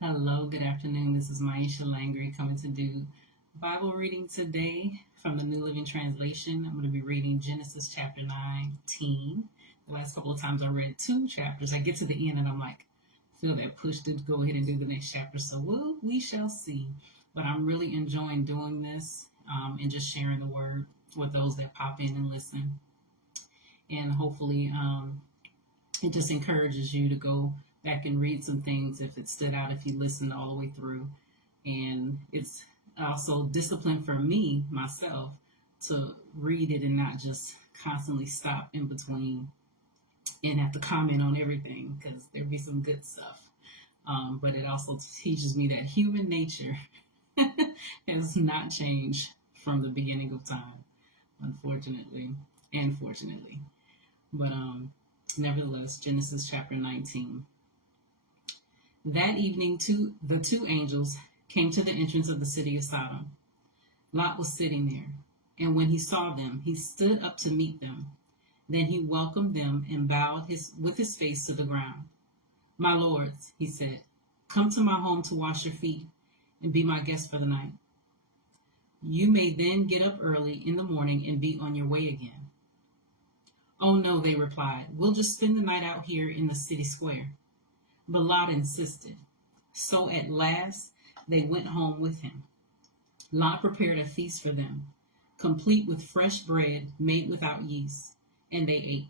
Hello, good afternoon. This is Myesha coming to do Bible reading today from the New Living Translation. I'm going to be reading Genesis chapter 19. The last couple of times I read two chapters. I get to the end and I'm like, feel that push to go ahead and do the next chapter. So we shall see. But I'm really enjoying doing this and just sharing the word with those that pop in and listen. And hopefully it just encourages you to go back and read some things if it stood out, if you listened all the way through. And it's also discipline for me, myself, to read it and not just constantly stop in between and have to comment on everything because there'd be some good stuff. But it also teaches me that human nature has not changed from the beginning of time, unfortunately and fortunately. But nevertheless, Genesis chapter 19. That evening, the two angels came to the entrance of the city of Sodom. Lot was sitting there, and when he saw them, he stood up to meet them. Then he welcomed them and bowed with his face to the ground. "My lords," he said, "come to my home to wash your feet and be my guests for the night. You may then get up early in the morning and be on your way again." "Oh, no," they replied. "We'll just spend the night out here in the city square." But Lot insisted. So at last they went home with him. Lot prepared a feast for them, complete with fresh bread made without yeast, and they ate.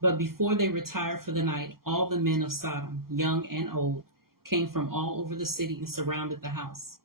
But before they retired for the night, all the men of Sodom, young and old, came from all over the city and surrounded the house.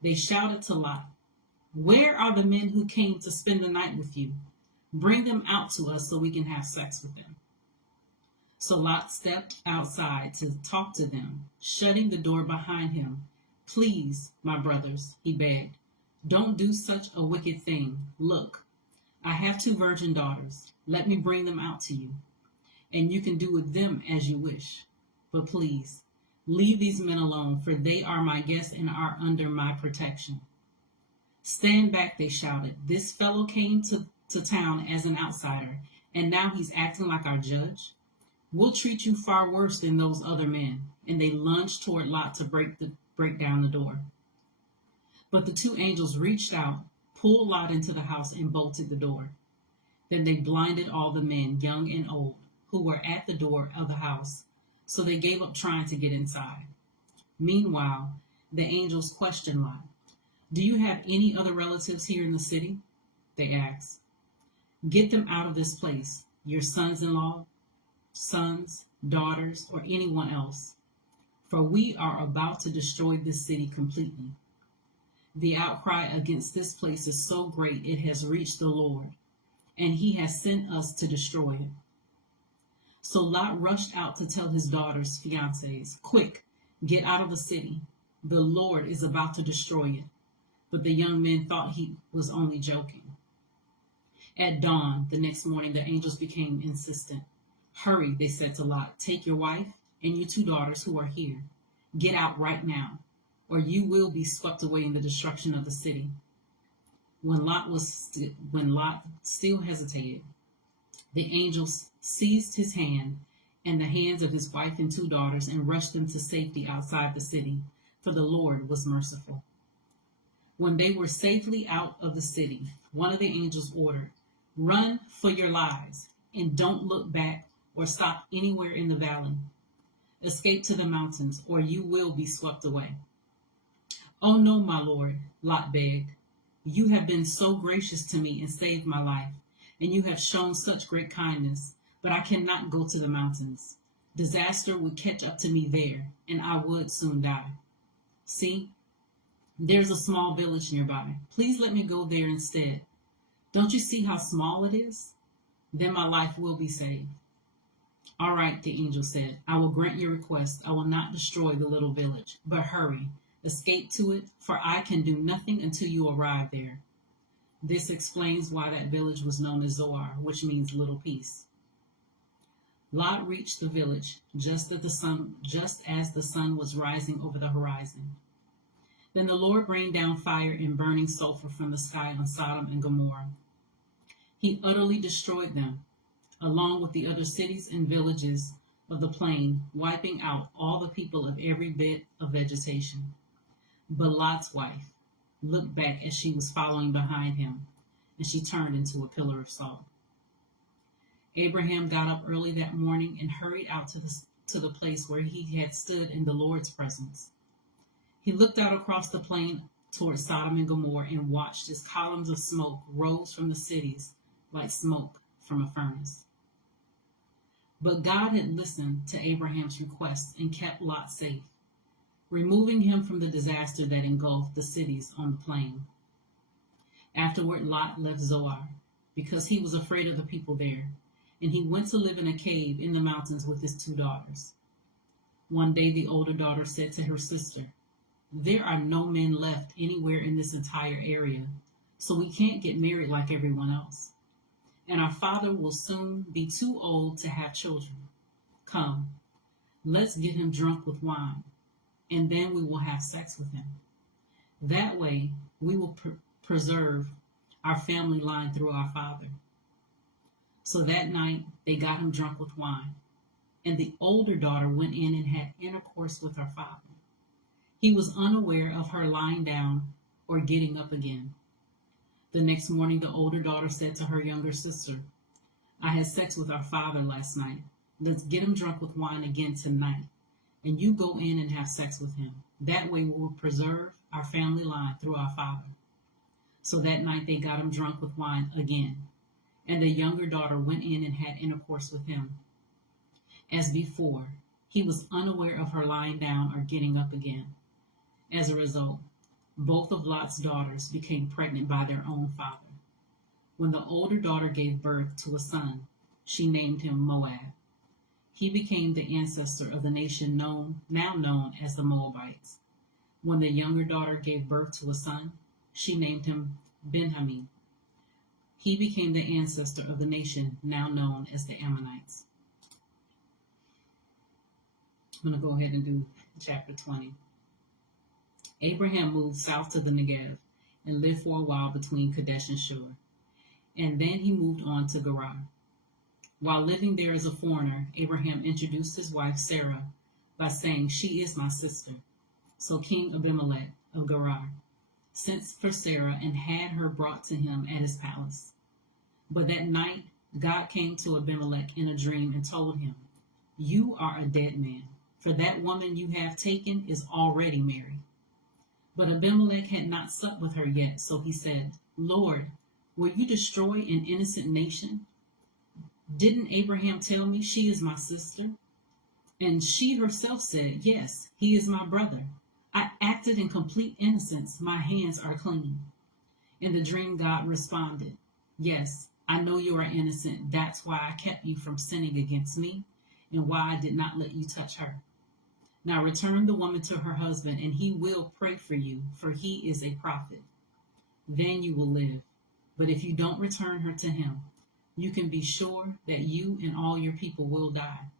They shouted to Lot, "Where are the men who came to spend the night with you? Bring them out to us so we can have sex with them." So Lot stepped outside to talk to them, shutting the door behind him. "Please, my brothers," he begged, "don't do such a wicked thing. Look, I have two virgin daughters. Let me bring them out to you, and you can do with them as you wish. But please, leave these men alone, for they are my guests and are under my protection." "Stand back," they shouted. "This fellow came to town as an outsider, and now he's acting like our judge. We'll treat you far worse than those other men." And they lunged toward Lot to break down the door. But the two angels reached out, pulled Lot into the house, and bolted the door. Then they blinded all the men, young and old, who were at the door of the house, so they gave up trying to get inside. Meanwhile, the angels questioned Lot. "Do you have any other relatives here in the city?" they asked. "Get them out of this place, your sons-in-law, sons, daughters, or anyone else, for we are about to destroy this city completely. The outcry against this place is so great it has reached the Lord, and he has sent us to destroy it." So Lot rushed out to tell his daughters' fiancés, "Quick, get out of the city. The Lord is about to destroy it." But the young men thought he was only joking. At dawn the next morning, the angels became insistent. "Hurry," they said to Lot, "take your wife and your two daughters who are here. Get out right now, or you will be swept away in the destruction of the city." When Lot still hesitated, the angels seized his hand and the hands of his wife and two daughters and rushed them to safety outside the city, for the Lord was merciful. When they were safely out of the city, one of the angels ordered, "Run for your lives, and don't look back or stop anywhere in the valley. Escape to the mountains, or you will be swept away." "Oh no, my lord," Lot begged. "You have been so gracious to me and saved my life, and you have shown such great kindness, but I cannot go to the mountains. Disaster would catch up to me there, and I would soon die. See, there's a small village nearby. Please let me go there instead. Don't you see how small it is? Then my life will be saved." "All right," the angel said, "I will grant your request. I will not destroy the little village, but hurry, escape to it, for I can do nothing until you arrive there." This explains why that village was known as Zoar, which means little peace. Lot reached the village just as the sun was rising over the horizon. Then the Lord rained down fire and burning sulfur from the sky on Sodom and Gomorrah. He utterly destroyed them, along with the other cities and villages of the plain, wiping out all the people of every bit of vegetation. But Lot's wife looked back as she was following behind him, and she turned into a pillar of salt. Abraham got up early that morning and hurried out to the place where he had stood in the Lord's presence. He looked out across the plain toward Sodom and Gomorrah and watched as columns of smoke rose from the cities like smoke from a furnace. But God had listened to Abraham's request and kept Lot safe, removing him from the disaster that engulfed the cities on the plain. Afterward, Lot left Zoar because he was afraid of the people there, and he went to live in a cave in the mountains with his 2 daughters. One day, the older daughter said to her sister, "There are no men left anywhere in this entire area, so we can't get married like everyone else. And our father will soon be too old to have children. Come, let's get him drunk with wine, and then we will have sex with him. That way, we will preserve our family line through our father." So that night, they got him drunk with wine, and the older daughter went in and had intercourse with her father. He was unaware of her lying down or getting up again. The next morning, the older daughter said to her younger sister, "I had sex with our father last night. Let's get him drunk with wine again tonight, and you go in and have sex with him. That way we will preserve our family line through our father." So that night they got him drunk with wine again, and the younger daughter went in and had intercourse with him. As before, he was unaware of her lying down or getting up again. As a result, both of Lot's daughters became pregnant by their own father. When the older daughter gave birth to a son, she named him Moab. He became the ancestor of the nation now known as the Moabites. When the younger daughter gave birth to a son, she named him Benjamin. He became the ancestor of the nation now known as the Ammonites. I'm going to go ahead and do chapter 20. Abraham moved south to the Negev and lived for a while between Kadesh and Shur, and then he moved on to Gerar. While living there as a foreigner, Abraham introduced his wife Sarah by saying, "She is my sister." So King Abimelech of Gerar sent for Sarah and had her brought to him at his palace. But that night, God came to Abimelech in a dream and told him, "You are a dead man, for that woman you have taken is already married." But Abimelech had not supped with her yet, so he said, "Lord, will you destroy an innocent nation? Didn't Abraham tell me she is my sister?" And she herself said, "Yes, he is my brother. I acted in complete innocence. My hands are clean." In the dream, God responded, "Yes, I know you are innocent. That's why I kept you from sinning against me and why I did not let you touch her. Now return the woman to her husband, and he will pray for you, for he is a prophet. Then you will live. But if you don't return her to him, you can be sure that you and all your people will die."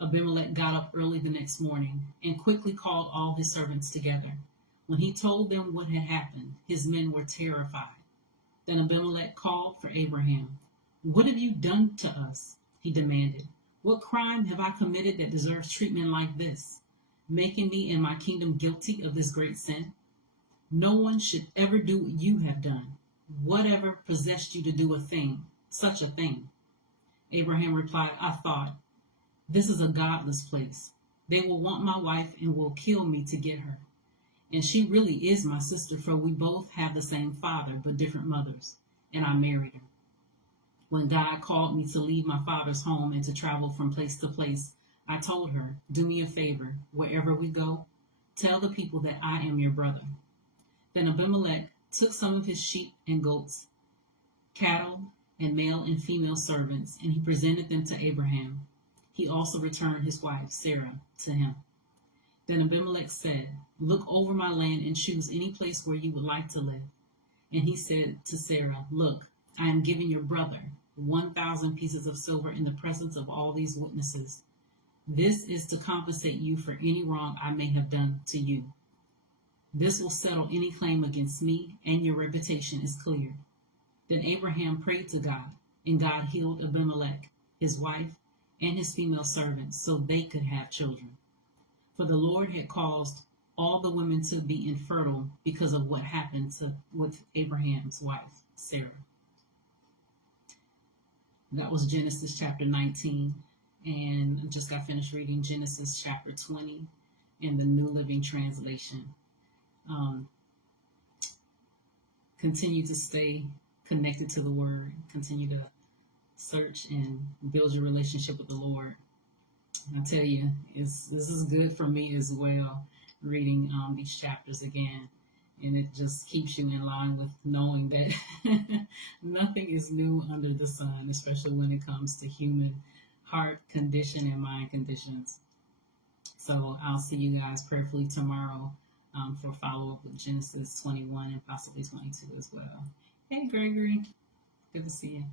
Abimelech got up early the next morning and quickly called all his servants together. When he told them what had happened, his men were terrified. Then Abimelech called for Abraham. "What have you done to us?" he demanded. "What crime have I committed that deserves treatment like this, making me and my kingdom guilty of this great sin? No one should ever do what you have done. Whatever possessed you to do such a thing?" Abraham replied, "I thought, this is a godless place. They will want my wife and will kill me to get her. And she really is my sister, for we both have the same father but different mothers, and I married her. When God called me to leave my father's home and to travel from place to place, I told her, 'Do me a favor, wherever we go, tell the people that I am your brother.' Then Abimelech took some of his sheep and goats, cattle, and male and female servants, and he presented them to Abraham. He also returned his wife, Sarah, to him. Then Abimelech said, 'Look over my land and choose any place where you would like to live.' And he said to Sarah, 'Look, I am giving your brother 1,000 pieces of silver in the presence of all these witnesses. This is to compensate you for any wrong I may have done to you. This will settle any claim against me, and your reputation is clear.' Then Abraham prayed to God, and God healed Abimelech, his wife, and his female servants so they could have children. For the Lord had caused all the women to be infertile because of what happened with Abraham's wife, Sarah. That was Genesis chapter 19. And I just got finished reading Genesis chapter 20 in the New Living Translation. Continue to stay connected to the Word. Continue to search and build your relationship with the Lord. And I tell you, this is good for me as well, reading these chapters again. And it just keeps you in line with knowing that nothing is new under the sun, especially when it comes to human heart condition and mind conditions. So I'll see you guys prayerfully tomorrow for follow-up with Genesis 21 and possibly 22 as well. Hey, Gregory. Good to see you.